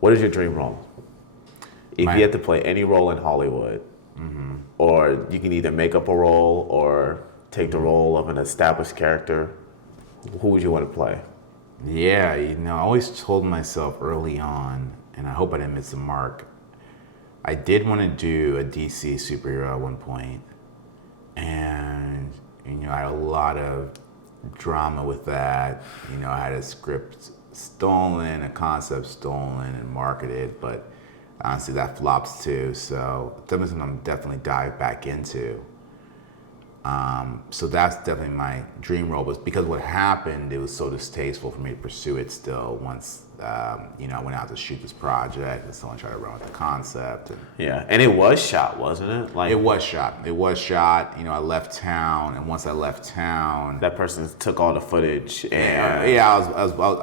What is your dream role? If you had to play any role in Hollywood, or you can either make up a role or take the role of an established character, who would you want to play? Yeah, I always told myself early on, and I hope I didn't miss the mark, I did want to do a DC superhero at one point, and I had a lot of drama with that. I had a script stolen, a concept stolen, and marketed, but honestly, that flops too. So something I'm definitely dive back into. So that's definitely my dream role. But because what happened, it was so distasteful for me to pursue it still. Once I went out to shoot this project, and someone tried to run with the concept. And it was shot, wasn't it? It was shot. It was shot. I left town, and once I left town, that person took all the footage. And I was blocked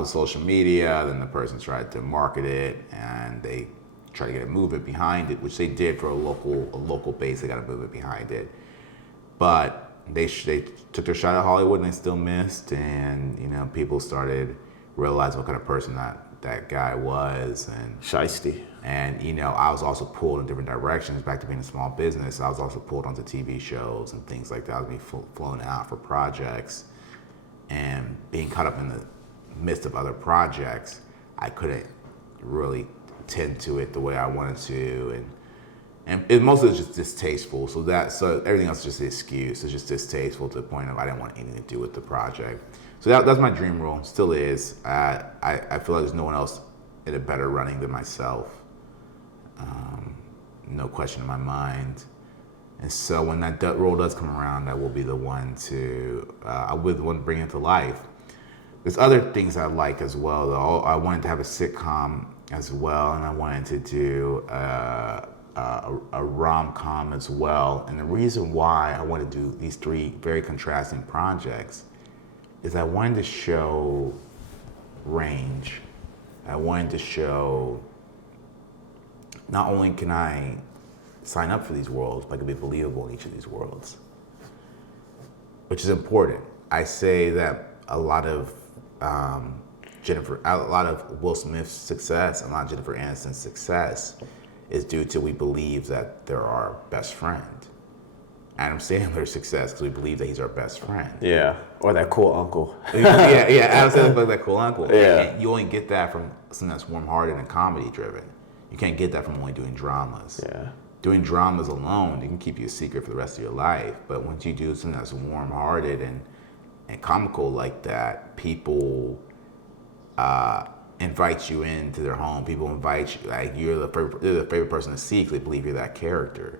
on social media. Then the person tried to market it, and they try to get a movement behind it, which they did for a local base. They got a movement behind it, but they took their shot at Hollywood and they still missed. And people started realizing what kind of person that guy was, and shiesty. And I was also pulled in different directions. Back to being a small business, I was also pulled onto TV shows and things like that. I was being flown out for projects, and being caught up in the midst of other projects, I couldn't really tend to it the way I wanted to, and it mostly was just distasteful. So everything else is just an excuse. It's just distasteful to the point of I didn't want anything to do with the project. So that's my dream role. Still is. I feel like there's no one else in a better running than myself. No question in my mind. And so when that role does come around, I will be the one to bring it to life. There's other things I like as well, though. I wanted to have a sitcom as well, and I wanted to do a rom-com as well. And the reason why I want to do these three very contrasting projects is I wanted to show range. I wanted to show not only can I sign up for these worlds, but I can be believable in each of these worlds, which is important. I say that a lot of Will Smith's success, a lot of Jennifer Aniston's success, is due to we believe that they're our best friend. Adam Sandler's success because we believe that he's our best friend. Yeah, or that cool uncle. Adam Sandler's like that cool uncle. Yeah, and you only get that from something that's warm-hearted and comedy-driven. You can't get that from only doing dramas. Yeah. Doing dramas alone, it can keep you a secret for the rest of your life. But once you do something that's warm-hearted and comical like that, people invite you into their home. People invite you, like you're the favorite person to see because they believe you're that character.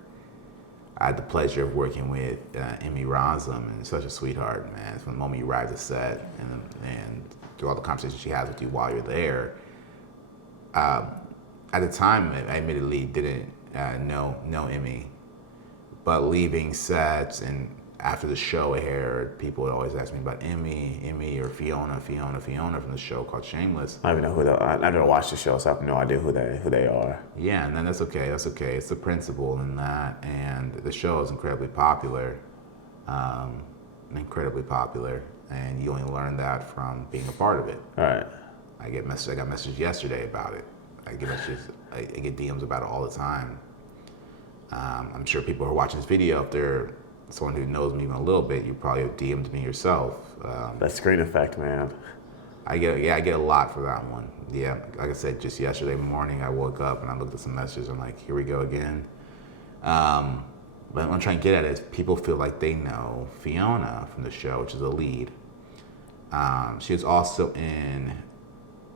I had the pleasure of working with Emmy Rossum, and such a sweetheart, man. From the moment you arrive to set and through all the conversations she has with you while you're there. At the time, I admittedly didn't know Emmy, but leaving sets and after the show aired, people would always ask me about Emmy or Fiona from the show called Shameless. I don't even know who that. I never watched the show, so I have no idea who they are. Yeah, and then that's okay. It's the principle in that, and the show is incredibly popular, and you only learn that from being a part of it. All right. I got messages yesterday about it. I get DMs about it all the time. I'm sure people who are watching this video, if they're someone who knows me even a little bit, you probably have DM'd me yourself. That screen effect, man. I get a lot for that one. Yeah, like I said, just yesterday morning, I woke up and I looked at some messages. I'm like, here we go again. But what I'm trying to get at is people feel like they know Fiona from the show, which is the lead. She was also in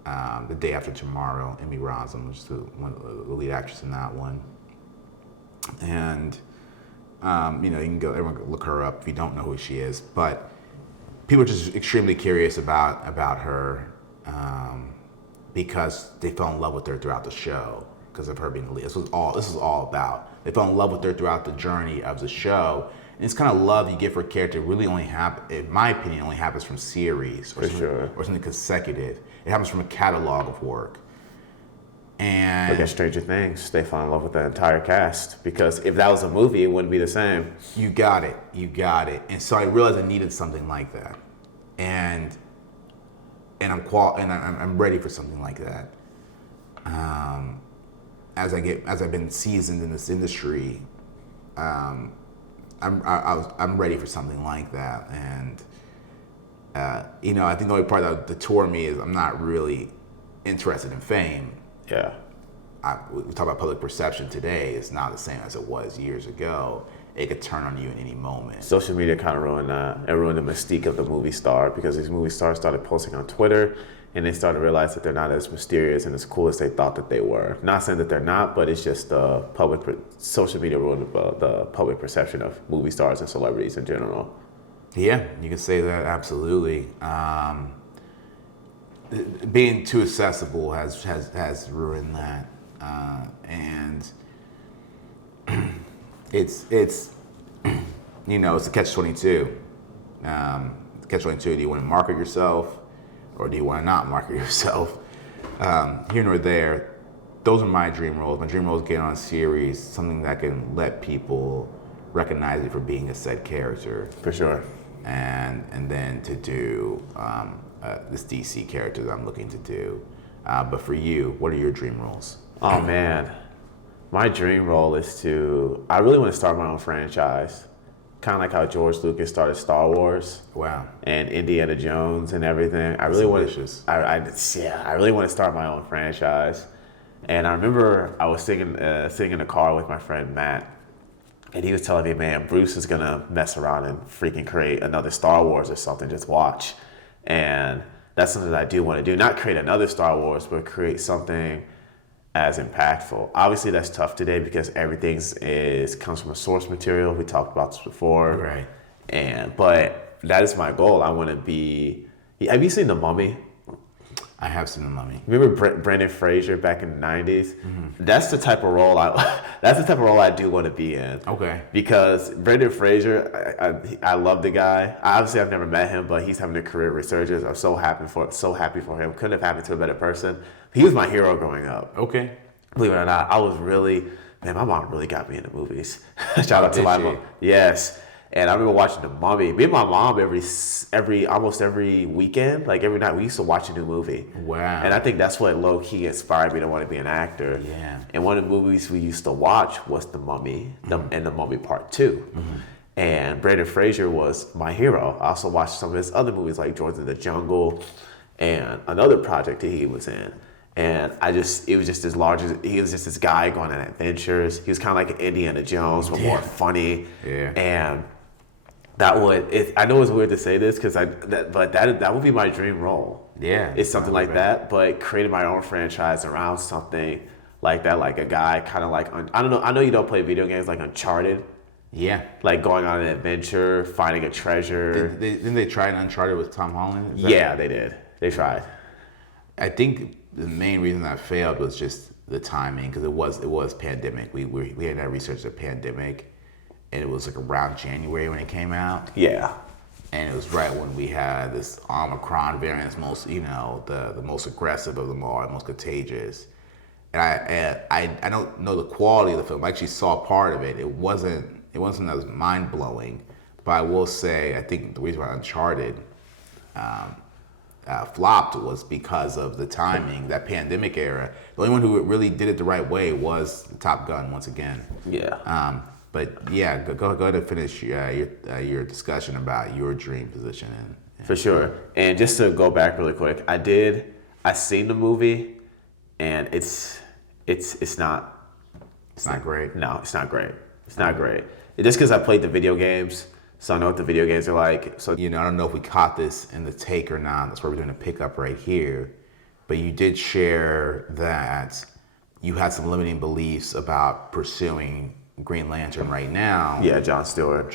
The Day After Tomorrow, Emmy Rossum, which is the lead actress in that one. And you can go, everyone can look her up if you don't know who she is. But people are just extremely curious about her because they fell in love with her throughout the show because of her being the lead. This is all about. They fell in love with her throughout the journey of the show. And it's kind of love you get for a character really only in my opinion, only happens from series or something consecutive. It happens from a catalog of work. And look at Stranger Things. They fall in love with the entire cast because if that was a movie, it wouldn't be the same. You got it. And so I realized I needed something like that. And and I'm ready for something like that. As I've been seasoned in this industry, I'm ready for something like that. And I think the only part that deter me is I'm not really interested in fame. Yeah. We talk about public perception today. It's not the same as it was years ago. It could turn on you in any moment. Social media kind of ruined that. It ruined the mystique of the movie star because these movie stars started posting on Twitter and they started to realize that they're not as mysterious and as cool as they thought that they were. Not saying that they're not, but it's just social media ruined the public perception of movie stars and celebrities in general. Yeah, you can say that absolutely. Being too accessible has ruined that, and it's it's a catch-22. Catch-22. Do you want to market yourself, or do you want to not market yourself? Here nor there. Those are my dream roles. My dream role is getting on a series, something that can let people recognize you for being a said character. For sure. And then to do this DC character that I'm looking to do. But for you, what are your dream roles? Oh man, my dream role is I really want to start my own franchise. Kind of like how George Lucas started Star Wars. Wow. And Indiana Jones and everything. I really want to start my own franchise. And I remember I was sitting in the car with my friend Matt, and he was telling me, man, Bruce is going to mess around and freaking create another Star Wars or something. Just watch. And that's something that I do want to do. Not create another Star Wars, but create something as impactful. Obviously, that's tough today because everything comes from a source material. We talked about this before. Right. But that is my goal. I want to be... Have you seen The Mummy? I have seen The Mummy. Remember Brendan Fraser back in the 90s? Mm-hmm. That's the type of role I do want to be in. Okay. Because Brendan Fraser, I love the guy. Obviously, I've never met him, but he's having a career resurgence. I'm so happy for him. Couldn't have happened to a better person. He was my hero growing up. Okay. Believe it or not, my mom really got me into movies. Shout out to my mom. Yes. And I remember watching The Mummy. Me and my mom almost every weekend, like every night, we used to watch a new movie. Wow. And I think that's what low-key inspired me to want to be an actor. Yeah. And one of the movies we used to watch was The Mummy, and The Mummy Part 2. Mm-hmm. And Brendan Fraser was my hero. I also watched some of his other movies like George in the Jungle and another project that he was in. And he was just this guy going on adventures. He was kind of like an Indiana Jones, but more funny. Yeah. And I know it's weird to say this but that would be my dream role. Yeah. It's something like that, but creating my own franchise around something like that, like a guy kind of like, I don't know, I know you don't play video games like Uncharted. Yeah. Like going on an adventure, finding a treasure. Didn't they try an Uncharted with Tom Holland? Yeah, they did. They tried. I think the main reason that failed was just the timing, because it was pandemic. We had that research the pandemic, and it was like around January when it came out. Yeah. And it was right when we had this Omicron variant, the most aggressive of them all, the most contagious. And I don't know the quality of the film. I actually saw part of it. It wasn't that was mind blowing, but I will say I think the reason why Uncharted flopped was because of the timing, that pandemic era. The only one who really did it the right way was Top Gun once again. Yeah. But yeah, go ahead and finish your discussion about your dream position. For sure. And just to go back really quick, I seen the movie, and it's not. It's not great. No, it's not great. It's not great. Just because I played the video games, so I know what the video games are like. So I don't know if we caught this in the take or not. That's why we're doing a pickup right here. But you did share that you had some limiting beliefs about pursuing Green Lantern right now. Yeah, Jon Stewart.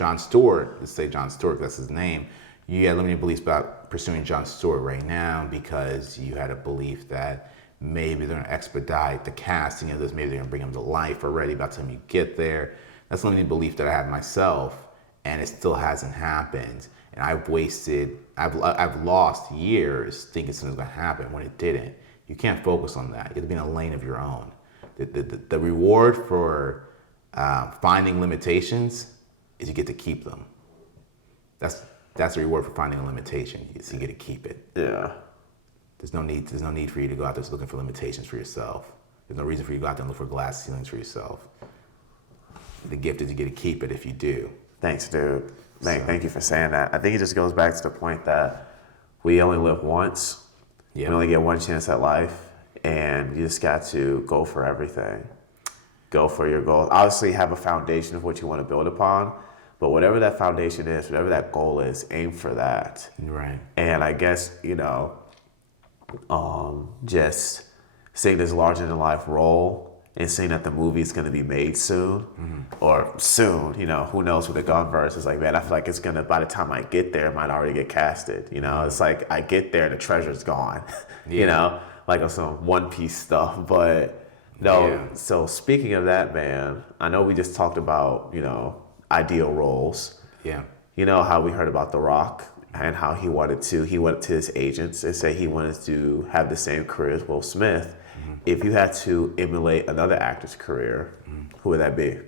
Let's say Jon Stewart, that's his name. You had limiting beliefs about pursuing Jon Stewart right now because you had a belief that maybe they're going to expedite the casting of this. Maybe they're going to bring him to life already by the time you get there. That's a limiting belief that I had myself, and it still hasn't happened. And I've lost years thinking something's going to happen when it didn't. You can't focus on that. You have to be in a lane of your own. The reward for finding limitations is you get to keep them. That's the reward for finding a limitation. Is you get to keep it. Yeah. There's no need for you to go out there looking for limitations for yourself. There's no reason for you to go out there and look for glass ceilings for yourself. The gift is you get to keep it if you do. Thanks, dude. Thank you for saying that. I think it just goes back to the point that we only live once. Yeah. We only get one chance at life, and you just got to go for everything. Go for your goals. Obviously, have a foundation of what you want to build upon, but whatever that foundation is, whatever that goal is, aim for that. Right. And I guess, just seeing this larger than life role and seeing that the movie is going to be made soon, or soon, who knows with the Gunverse. It's like, man, I feel like it's going to, by the time I get there, it might already get casted. It's like I get there, the treasure's gone, like on some One Piece stuff. But no, Yeah. So speaking of that, man, I know we just talked about, ideal roles. Yeah. You know how we heard about The Rock and how he went to his agents and say he wanted to have the same career as Will Smith. If you had to emulate another actor's career, who would that be?